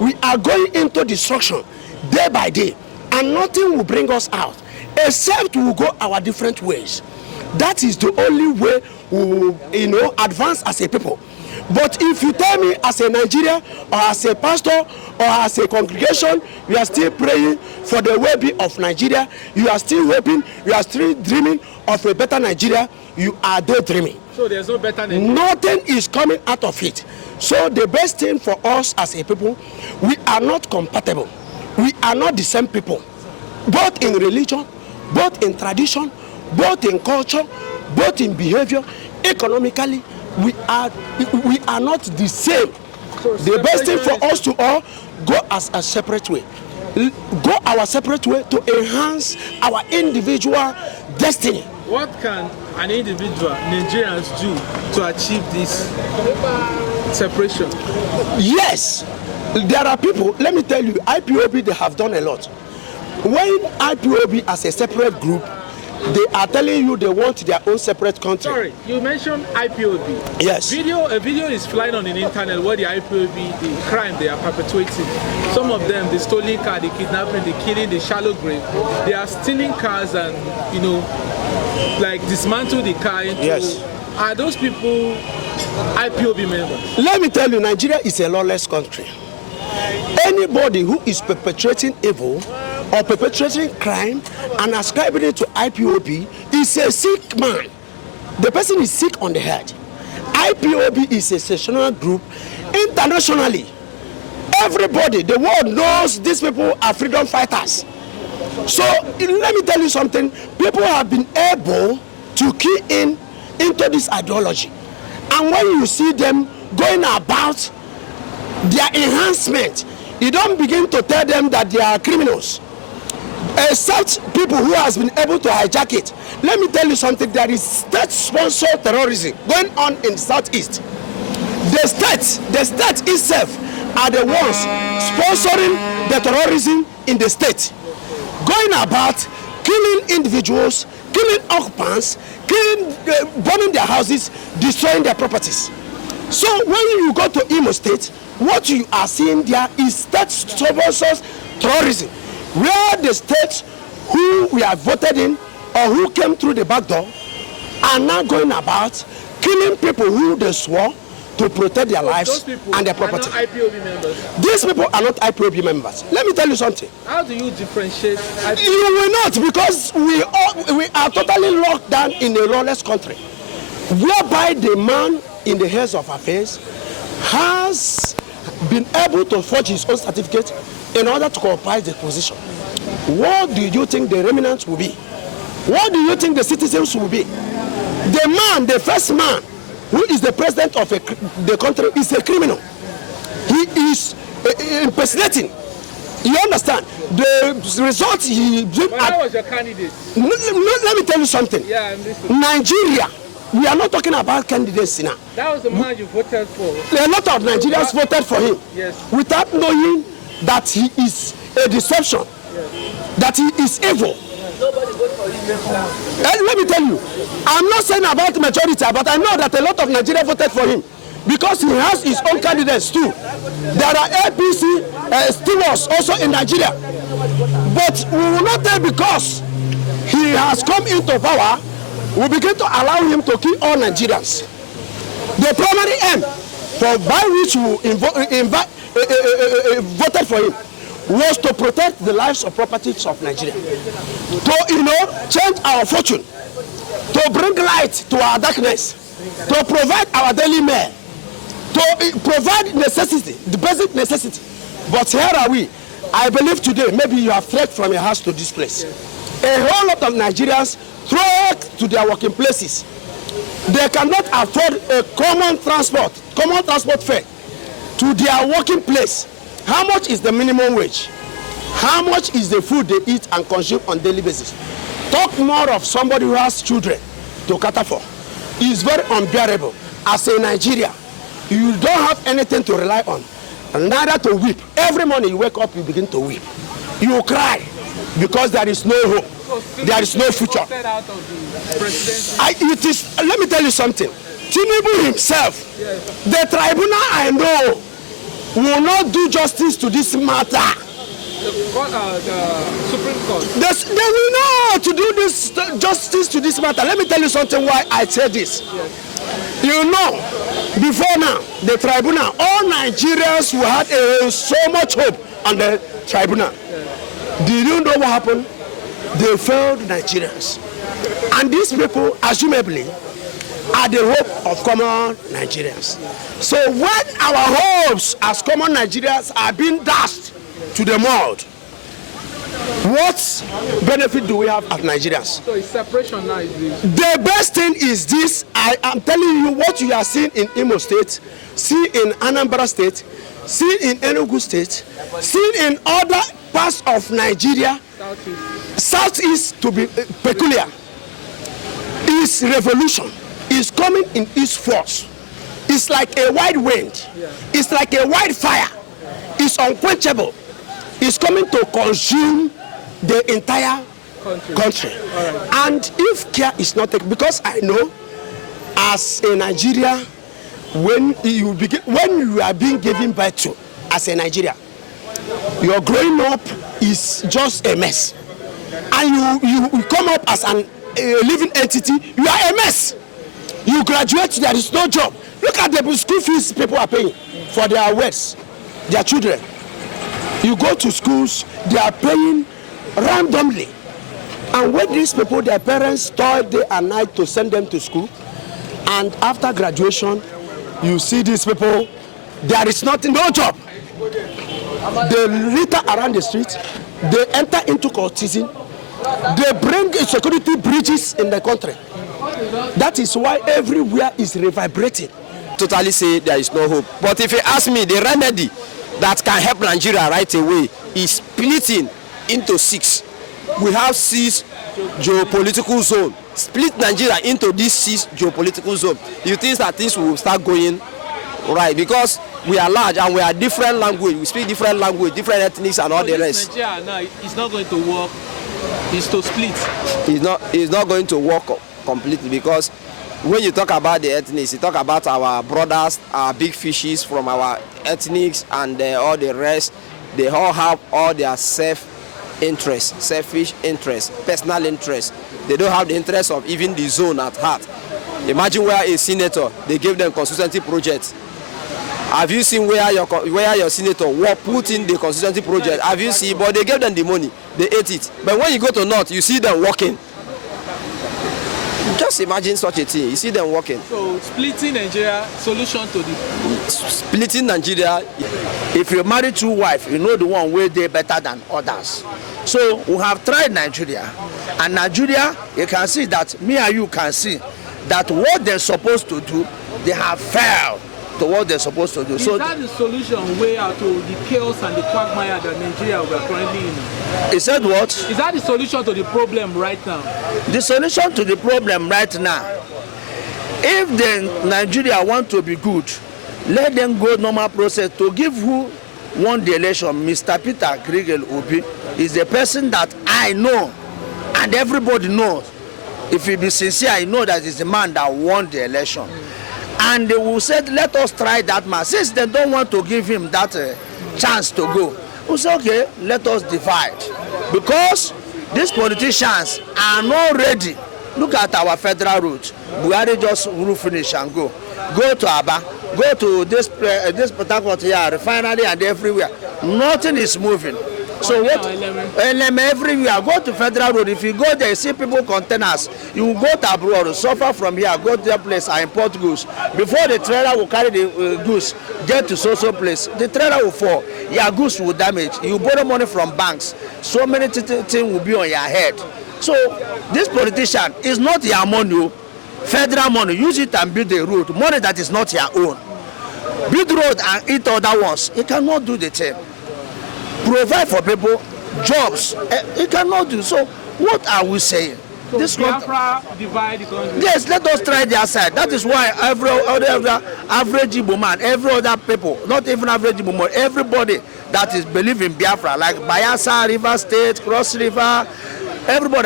we are going into destruction day by day, and nothing will bring us out except we will go our different ways. That is the only way we will, advance as a people. But if you tell me as a Nigerian or as a pastor or as a congregation, you are still praying for the well-being of Nigeria, you are still hoping, you are still dreaming of a better Nigeria, you are daydreaming. So there's no better Nigeria? Nothing is coming out of it. So the best thing for us as a people, we are not compatible. We are not the same people, both in religion, both in tradition, both in culture, both in behavior, economically. We are not the same. So the best thing for us to all go as a separate way. Go our separate way to enhance our individual destiny. What can an individual, Nigerians, do to achieve this separation? Yes, there are people, let me tell you, IPOB, they have done a lot. When IPOB as a separate group, they are telling you they want their own separate country. Sorry, you mentioned IPOB. Yes. A video is flying on the internet where the IPOB, the crime they are perpetuating. Some of them, the stolen car, the kidnapping, the killing, the shallow grave. They are stealing cars and, like dismantle the car into... Yes. Are those people IPOB members? Let me tell you, Nigeria is a lawless country. Anybody who is perpetrating evil or perpetrating crime and ascribing it to IPOB is a sick man. The person is sick on the head. IPOB is a sectional group internationally. Everybody, the world knows these people are freedom fighters. So let me tell you something. People have been able to key into this ideology. And when you see them going about their enhancement, you don't begin to tell them that they are criminals. Except people who has been able to hijack it. Let me tell you something. There is state-sponsored terrorism going on in the Southeast. The state itself are the ones sponsoring the terrorism in the state. Going about killing individuals, killing occupants, burning their houses, destroying their properties. So when you go to Imo State, what you are seeing there is state-sponsored terrorism, where the states who we have voted in or who came through the back door are now going about killing people who they swore to protect their lives and their property. Are not IPOB members? These people are not IPOB members. Let me tell you something. How do you differentiate IPOB? You will not, because we are totally locked down in a lawless country, whereby the man in the heads of affairs has been able to forge his own certificate in order to occupy the position. What do you think the remnants will be? What do you think the citizens will be? The man, the first man, who is the president of the country, is a criminal. He is impersonating. You understand? The result he did. That was your candidate. Let me tell you something. Yeah, I'm listening. Nigeria, we are not talking about candidates now. That was the man you voted for. A lot of Nigerians voted for him. Yes. Without knowing that he is a deception, yes, that he is evil. Nobody voted for him. And let me tell you, I'm not saying about majority, but I know that a lot of Nigerians voted for him because he has his own candidates too. There are APC stewards also in Nigeria. But we will not tell because he has come into power, we begin to allow him to kill all Nigerians. The primary aim for by which we voted for him was to protect the lives of properties of Nigeria, to change our fortune, to bring light to our darkness, to provide our daily meal, to provide necessity, the basic necessity. But here are we. I believe today, maybe you have trekked from your house to this place. A whole lot of Nigerians trek to their working places. They cannot afford a common transport fare to their working place. How much is the minimum wage? How much is the food they eat and consume on a daily basis? Talk more of somebody who has children to cater for. It's very unbearable. As a Nigerian, you don't have anything to rely on, neither to weep. Every morning you wake up, you begin to weep. You cry because there is no hope. There is no future. Let me tell you something. Tinubu himself, yes, the tribunal I know, will not do justice to this matter. The Supreme Court. They will know to do this justice to this matter. Let me tell you something why I say this. Yes. You know, before now, the tribunal, all Nigerians who had so much hope on the tribunal. Yes. Did you know what happened? They failed Nigerians. And these people, assumably, are the hope of common Nigerians. So when our hopes as common Nigerians are being dashed to the mold, what benefit do we have as Nigerians? So it's separation now. Is this? The best thing is this. I am telling you what you are seeing in Imo State, see in Anambra State, see in Enugu State, see in other parts of Nigeria, Southeast to be peculiar, is revolution. Is coming in its force. It's like a wide wind. Yeah. It's like a wide fire. It's unquenchable. It's coming to consume the entire country. Right. And if care is not taken, because I know, as a Nigeria, when you are being given birth to, as a Nigeria, your growing up is just a mess, and you come up as a living entity, you are a mess. You graduate, there is no job. Look at the school fees people are paying for their words, their children. You go to schools, they are paying randomly. And when these people, their parents toil day and night to send them to school, and after graduation, you see these people, there is nothing, no job. They litter around the street, they enter into cultism, they bring security breaches in the country. That is why everywhere is reverberating. Totally say there is no hope. But if you ask me, the remedy that can help Nigeria right away is splitting into 6. We have 6 geopolitical zones. Split Nigeria into these 6 geopolitical zones. You think that things will start going right? Because we are large and we are different language. We speak different language, different ethnics and all the rest. Nigeria now, it's not going to work. It's to split. It's not going to work completely, because when you talk about the ethnics, you talk about our brothers, our big fishes from our ethnics and all the rest. They all have all their self-interest, selfish interest, personal interest. They don't have the interest of even the zone at heart. Imagine where a senator, they gave them constituency projects. Have you seen where your senator put in the constituency project? Have you seen? But they gave them the money, they ate it. But when you go to North, you see them working. Just imagine such a thing. You see them working. So splitting Nigeria, solution to the splitting Nigeria. If you marry 2 wives, you know the one way they better than others. So we have tried Nigeria, and Nigeria, you can see that me and you can see that what they're supposed to do, they have failed to what they're supposed to do. Is that the solution way out to the chaos and the quagmire that Nigeria we are currently in? He said what? Is that the solution to the problem right now? The solution to the problem right now, if the Nigeria want to be good, let them go normal process to give who won the election. Mr. Peter Grigel Obi is the person that I know and everybody knows. If he be sincere, I know that is the man that won the election. And they will say, let us try that man. Since they don't want to give him that chance to go, we say, okay, let us divide. Because these politicians are not ready. Look at our federal route. Buhari just will finish and go. Go to Aba, go to this Port Harcourt here, refinery and everywhere. Nothing is moving. So what? Everywhere. Go to federal road. If you go there, you see people containers. You go to abroad, suffer from here, go to their place and import goods. Before the trailer will carry the goods, get to so place, the trailer will fall. Your goods will damage. You borrow money from banks. So many things will be on your head. So this politician is not your money. Federal money, use it and build the road. Money that is not your own. Build road and eat other ones. You cannot do the same. Provide for people jobs. It cannot do. So what are we saying? So this Biafra divide the country. Yes, let us try their side. That is why every other average Igbo man, every other people, not even average Igbo man, everybody that is believing Biafra, like Bayelsa, River State, Cross River, everybody.